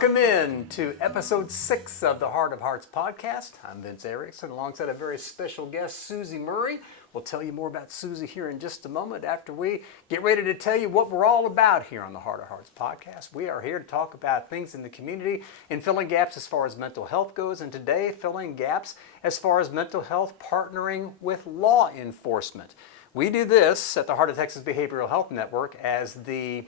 Welcome in to episode 6 of the Heart of Hearts podcast. I'm Vince Erickson alongside a very special guest, Susie Murray. We'll tell you more about Susie here in just a moment after we get ready to tell you what we're all about here on the Heart of Hearts podcast. We are here to talk about things in the community and filling gaps as far as mental health goes, and today filling gaps as far as mental health partnering with law enforcement. We do this at the Heart of Texas Behavioral Health Network as the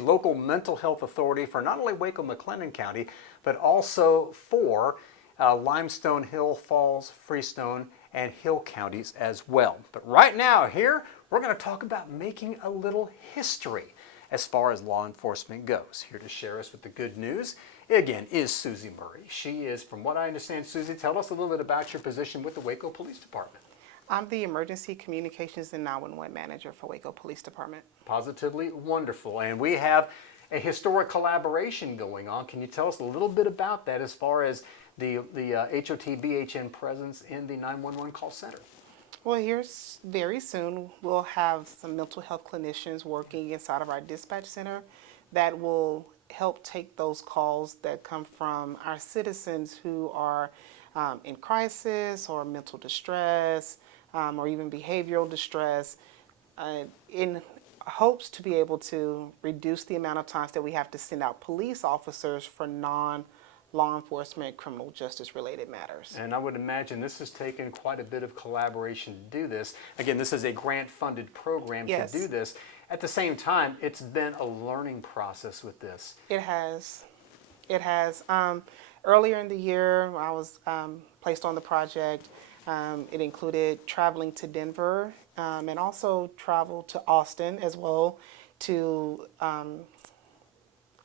local mental health authority for not only Waco-McLennan County, but also for Limestone, Hill, Falls, Freestone, and Hill counties as well. But right now here, we're going to talk about making a little history as far as law enforcement goes. Here to share us with the good news, again, is Susie Murray. She is, from what I understand, Susie, tell us a little bit about your position with the Waco Police Department. I'm the Emergency Communications and 911 Manager for Waco Police Department. Positively wonderful. And we have a historic collaboration going on. Can you tell us a little bit about that as far as the HOTBHN presence in the 911 call center? Well, here's very soon we'll have some mental health clinicians working inside of our dispatch center that will help take those calls that come from our citizens who are in crisis or mental distress, or even behavioral distress, in hopes to be able to reduce the amount of times that we have to send out police officers for non-law enforcement criminal justice related matters. And I would imagine this has taken quite a bit of collaboration to do this. Again, this is a grant funded program to do this. At the same time, it's been a learning process with this. It has. It has. Earlier in the year, I was placed on the project. It included traveling to Denver and also travel to Austin as well to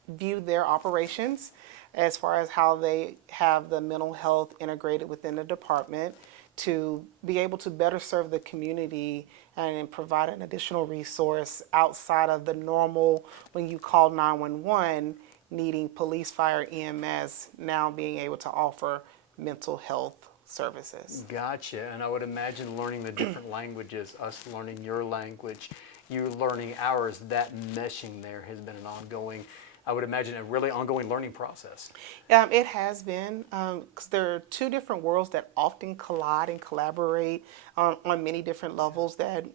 view their operations as far as how they have the mental health integrated within the department to be able to better serve the community and provide an additional resource outside of the normal when you call 911 needing police, fire, EMS, now being able to offer mental health services. Gotcha. And I would imagine learning the different languages, us learning your language, you learning ours, that meshing there has been an ongoing, I would imagine, a really ongoing learning process. It has been, because there are two different worlds that often collide and collaborate on many different levels that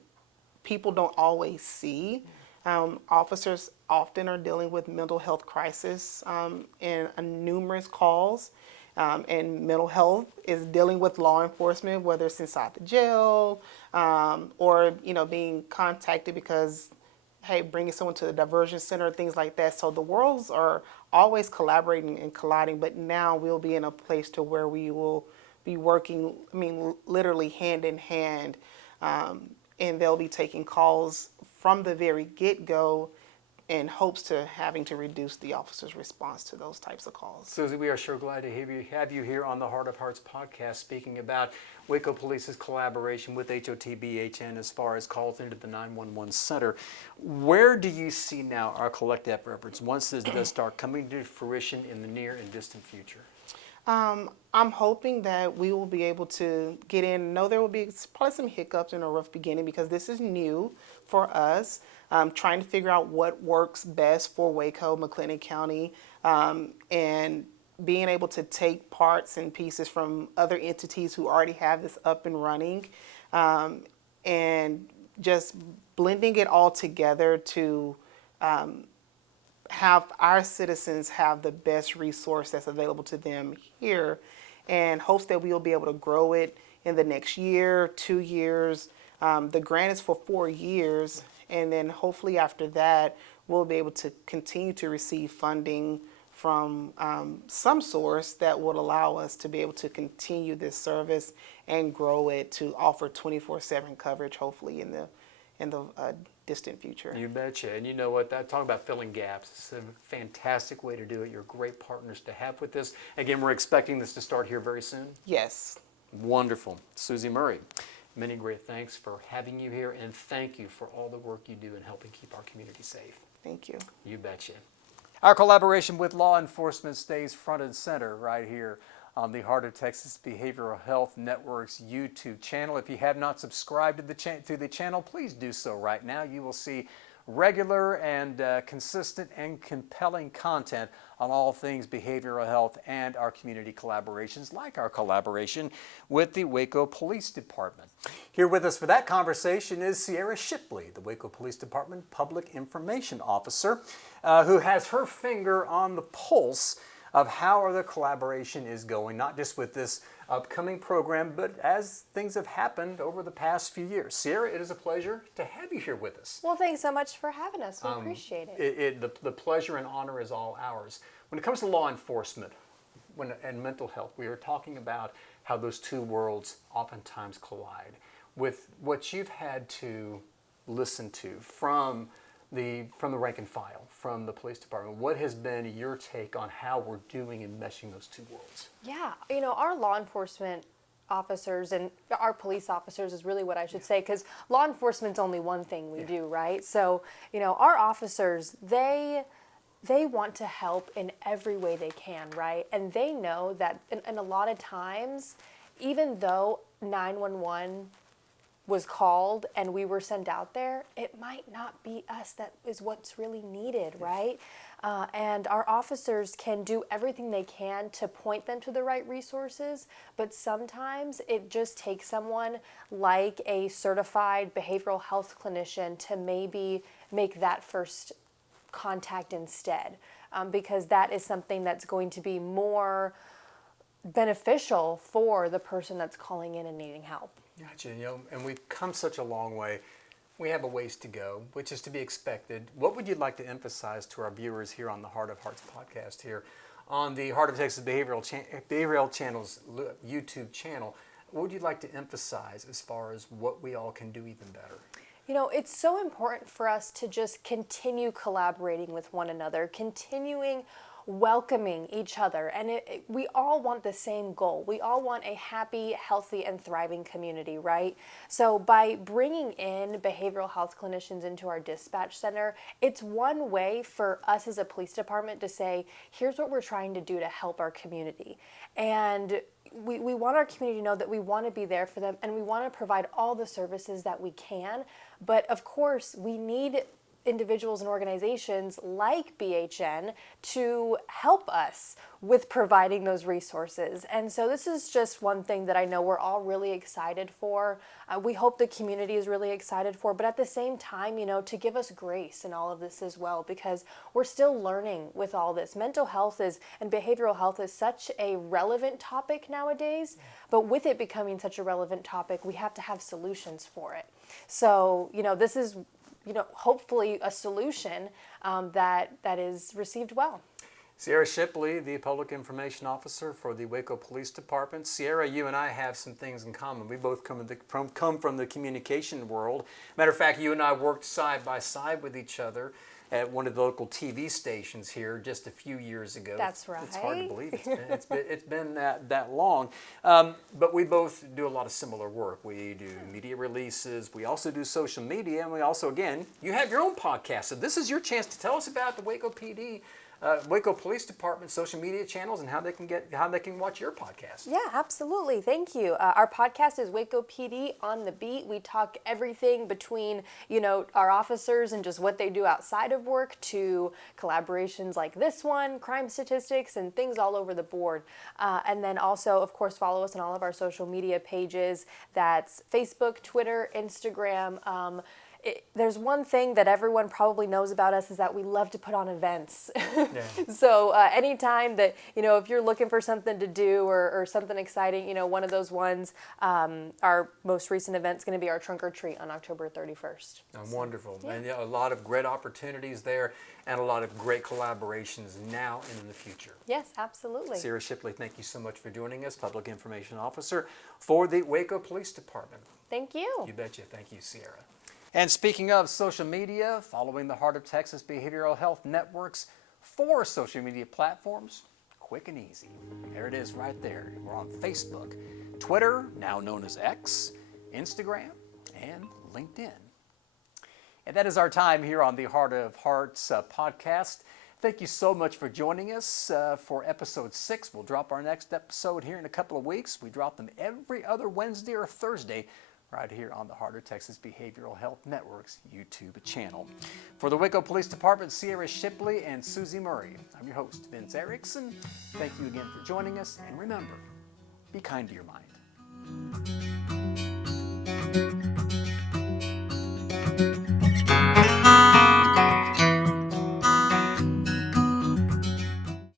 people don't always see. Officers often are dealing with mental health crisis in numerous calls. And mental health is dealing with law enforcement, whether it's inside the jail or being contacted because, hey, bringing someone to the diversion center, things like that. So the worlds are always collaborating and colliding, but now we'll be in a place to where we will be working, literally hand in hand, and they'll be taking calls from the very get-go in hopes to having to reduce the officer's response to those types of calls. Susie, we are sure glad to have you here on the Heart of Hearts podcast speaking about Waco Police's collaboration with HOTBHN as far as calls into the 911 center. Where do you see now our collective efforts once this does start coming to fruition in the near and distant future? I'm hoping that we will be able to get in. I know there will be probably some hiccups in a rough beginning because this is new for us. Trying to figure out what works best for Waco, McLennan County, and being able to take parts and pieces from other entities who already have this up and running, and just blending it all together to have our citizens have the best resource that's available to them here, and hopes that we will be able to grow it in the next year, 2 years. The grant is for 4 years, and then hopefully after that, we'll be able to continue to receive funding from some source that would allow us to be able to continue this service and grow it to offer 24/7 coverage, hopefully in the distant future. You betcha. And you know what? Talking about filling gaps, it's a fantastic way to do it. You're great partners to have with this. Again, we're expecting this to start here very soon. Yes. Wonderful. Susie Murray, many great thanks for having you here, and thank you for all the work you do in helping keep our community safe. Thank you. You betcha. Our collaboration with law enforcement stays front and center right here on the Heart of Texas Behavioral Health Network's YouTube channel. If you have not subscribed to the channel, please do so right now. You will see regular and consistent and compelling content on all things behavioral health and our community collaborations, like our collaboration with the Waco Police Department. Here with us for that conversation is Cierra Shipley, the Waco Police Department Public Information Officer, who has her finger on the pulse of how the collaboration is going, not just with this upcoming program, but as things have happened over the past few years. Cierra, it is a pleasure to have you here with us. Well, thanks so much for having us. We appreciate it. The pleasure and honor is all ours. When it comes to law enforcement and mental health, we are talking about how those two worlds oftentimes collide. With what you've had to listen to from the rank and file, from the police department, what has been your take on how we're doing in meshing those two worlds? Yeah, our law enforcement officers and our police officers is really what I should say, because law enforcement's only one thing we do, right? So, our officers, they want to help in every way they can, right? And they know that, and a lot of times, even though 911 was called and we were sent out there, it might not be us that is what's really needed, right? And our officers can do everything they can to point them to the right resources, but sometimes it just takes someone like a certified behavioral health clinician to maybe make that first contact instead, because that is something that's going to be more beneficial for the person that's calling in and needing help. Gotcha. And we've come such a long way. We have a ways to go, which is to be expected. What would you like to emphasize to our viewers here on the Heart of Hearts podcast here on the Heart of Texas Behavioral Channel's YouTube channel? What would you like to emphasize as far as what we all can do even better? It's so important for us to just continue collaborating with one another, continuing welcoming each other. And we all want the same goal. We all want a happy, healthy, and thriving community, right? So by bringing in behavioral health clinicians into our dispatch center, it's one way for us as a police department to say, here's what we're trying to do to help our community. And we want our community to know that we want to be there for them and we want to provide all the services that we can. But of course, we need individuals and organizations like BHN to help us with providing those resources. And so this is just one thing that I know we're all really excited for. We hope the community is really excited for, but at the same time, to give us grace in all of this as well, because we're still learning with all this. Mental health and behavioral health is such a relevant topic nowadays, but with it becoming such a relevant topic, we have to have solutions for it. So, this is hopefully a solution that is received well. Cierra Shipley, the Public Information Officer for the Waco Police Department. Cierra, you and I have some things in common. We both come from the communication world. Matter of fact, you and I worked side by side with each other at one of the local TV stations here just a few years ago. That's right. It's hard to believe it's been that long. But we both do a lot of similar work. We do media releases. We also do social media, and we also, again, you have your own podcast. So this is your chance to tell us about the Waco PD. Waco Police Department social media channels and how they can watch your podcast. Yeah, absolutely. Thank you. Our podcast is Waco PD on the Beat. We talk everything between, our officers and just what they do outside of work to collaborations like this one, crime statistics, and things all over the board. And then also, of course, follow us on all of our social media pages. That's Facebook, Twitter, Instagram. There's one thing that everyone probably knows about us is that we love to put on events. Yeah. So anytime that, if you're looking for something to do or something exciting, one of those ones, our most recent event's going to be our trunk or treat on October 31st. Wonderful. Yeah. And a lot of great opportunities there and a lot of great collaborations now and in the future. Yes, absolutely. Cierra Shipley, thank you so much for joining us, Public Information Officer for the Waco Police Department. Thank you. You betcha. Thank you, Cierra. And speaking of social media, following the Heart of Texas Behavioral Health Network's 4 social media platforms, quick and easy. There it is right there. We're on Facebook, Twitter, now known as X, Instagram, and LinkedIn. And that is our time here on the Heart of Hearts podcast. Thank you so much for joining us for episode 6. We'll drop our next episode here in a couple of weeks. We drop them every other Wednesday or Thursday right here on the Heart of Texas Behavioral Health Network's YouTube channel. For the Waco Police Department, Cierra, Shipley, and Susie Murray, I'm your host, Vince Erickson. Thank you again for joining us, and remember, be kind to your mind.